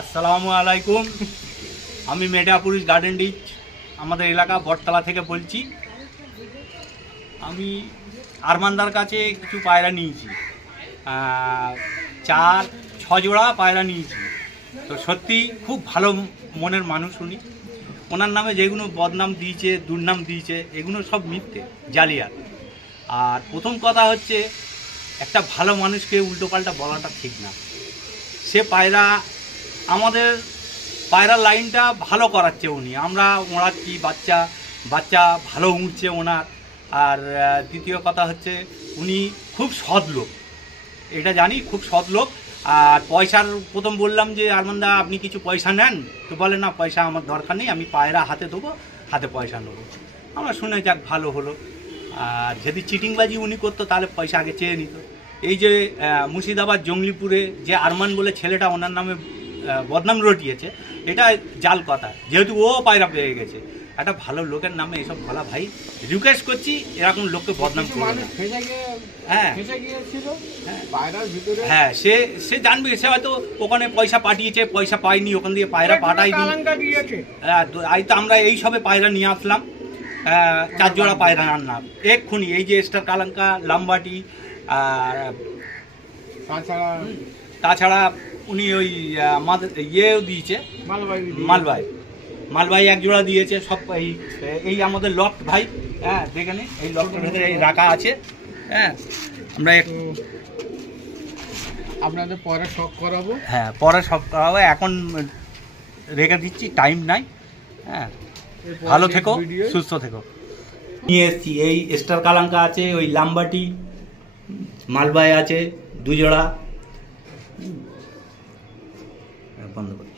আসসালামু আলাইকুম। আমি মেটাপুরিশ গার্ডেন ডিচ আমাদের এলাকা বটতলা থেকে বলছি। আমি আরমানদার কাছে কিছু পায়রা নিয়েছি। চার, ছ জোড়া পায়রা নিয়েছি। তো সত্যি খুব ভালো মনের মানুষ উনি। ওনার নামে যেগুলো বদনাম দিয়েছে, দুর্নাম দিয়েছে এগুলো সব মিথ্যে, জালিয়াত। আর প্রথম কথা হচ্ছে, একটা ভালো মানুষকে উল্টোপাল্টা বলাটা ঠিক না। সে পায়রা আমাদের পায়রা লাইনটা ভালো করাচ্ছে উনি। আমরা ওড়াচ্ছি বাচ্চা বাচ্চা ভালো উঠছে ওনার। আর দ্বিতীয় কথা হচ্ছে উনি খুব সৎ লোক। এটা জানি, খুব সৎ লোক। আর পয়সার, প্রথম বললাম যে, আরমানদা, আপনি কিছু পয়সা নেন? তো বলে, না, পয়সা আমার দরকার নেই, আমি পায়রা হাতে দেবো হাতে পয়সা নেব। আমরা শুনে যাক, ভালো হলো। আর যদি চিটিংবাজি উনি করতো, তাহলে পয়সা আগে চেয়ে নিত। এই যে মুর্শিদাবাদ, জঙ্গলিপুরে যে আরমান বলে ছেলেটা, ওনার নামে বদনাম রটিয়েছে এটা জাল কথা। যেহেতু ও পায়রা পেয়ে গেছে। একটা ভালো লোকের নামে এসব বলা ভাই রিকোয়েস্ট করছি এরকম লোককে বদনাম করবে না। হ্যাঁ। হ্যাঁ। হ্যাঁ সে সে জানবে সে হয়তো ওখানে পয়সা পাঠিয়েছে পয়সা পায়নি ওখান দিয়ে পায়রা পাঠায়নি। কালাঙ্কা হ্যাঁ, তো আমরা এই সবে পায়রা নিয়ে আসলাম। চার জোড়া পায়রা আনলাম এক্ষুনি এই যে স্টার কালাঙ্কা লাম্বাটি আর তাছাড়া তাছাড়া উনি ওই আমাদের ইয়েও দিয়েছে। মালবাই মালবাই এক জোড়া দিয়েছে সব এই এই আমাদের লফট ভাই হ্যাঁ দেখে নিন এই লফটের ভেতরে এই রাখা আছে হ্যাঁ আমরা আপনাদের পরে শখ করাবো। হ্যাঁ পরে সব করাবো এখন রেখে দিচ্ছি টাইম নাই হ্যাঁ ভালো থেকো সুস্থ থেকো। নিয়ে এসছি এই স্টার কালাঙ্কা আছে ওই লাম্বাটি মালবাই আছে দু জোড়া। হুম। হ্যাঁ, বন্ধ করি